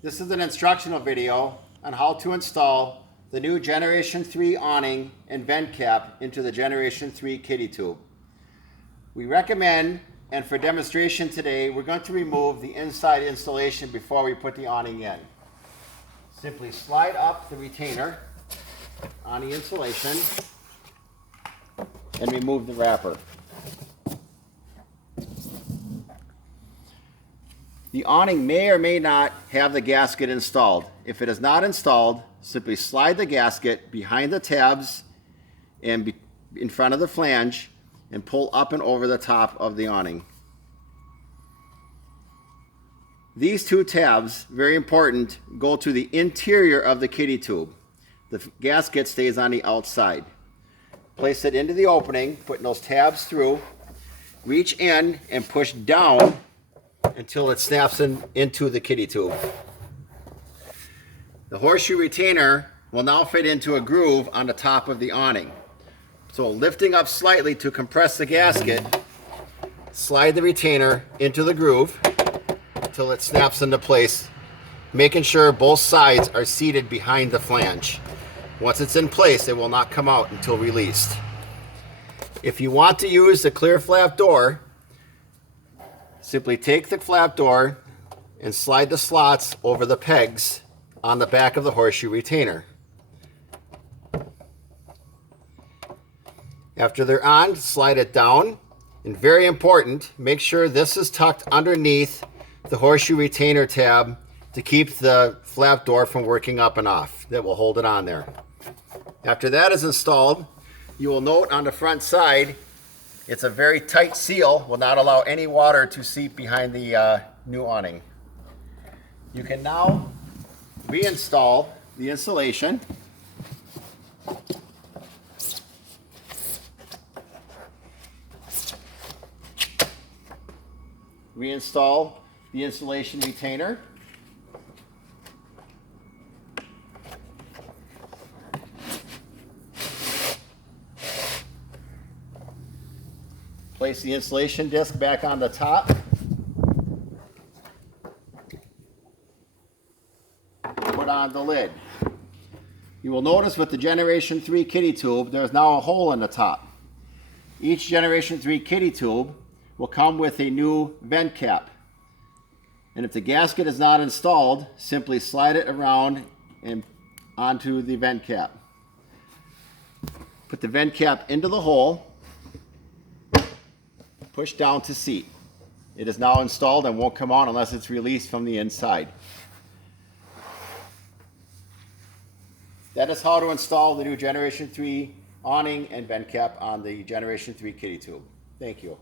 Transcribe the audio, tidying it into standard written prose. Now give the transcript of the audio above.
This is an instructional video on how to install the new Generation 3 awning and vent cap into the Generation 3 kitty tube. We recommend, and for demonstration today, we're going to remove the inside installation before we put the awning in. Simply slide up the retainer on the insulation and remove the wrapper. The awning may or may not have the gasket installed. If it is not installed, simply slide the gasket behind the tabs and in front of the flange and pull up and over the top of the awning. These two tabs, very important, go to the interior of the kitty tube. The gasket stays on the outside. Place it into the opening, putting those tabs through, reach in and push down until it snaps into the kitty tube. The horseshoe retainer will now fit into a groove on the top of the awning. So lifting up slightly to compress the gasket, slide the retainer into the groove until it snaps into place, making sure both sides are seated behind the flange. Once it's in place, it will not come out until released. If you want to use the clear flap door, simply take the flap door and slide the slots over the pegs on the back of the horseshoe retainer. After they're on, slide it down, and very important, make sure this is tucked underneath the horseshoe retainer tab to keep the flap door from working up and off. That will hold it on there. After that is installed, you will note on the front side it's a very tight seal, will not allow any water to seep behind the new awning. You can now reinstall the insulation. Reinstall the insulation retainer. Place the insulation disc back on the top. Put on the lid. You will notice with the Generation 3 kitty tube, there's now a hole in the top. Each Generation 3 kitty tube will come with a new vent cap. And if the gasket is not installed, simply slide it around and onto the vent cap. Put the vent cap into the hole. Push down to seat. It is now installed and won't come on unless it's released from the inside. That is how to install the new Generation 3 awning and vent cap on the Generation 3 kitty tube. Thank you.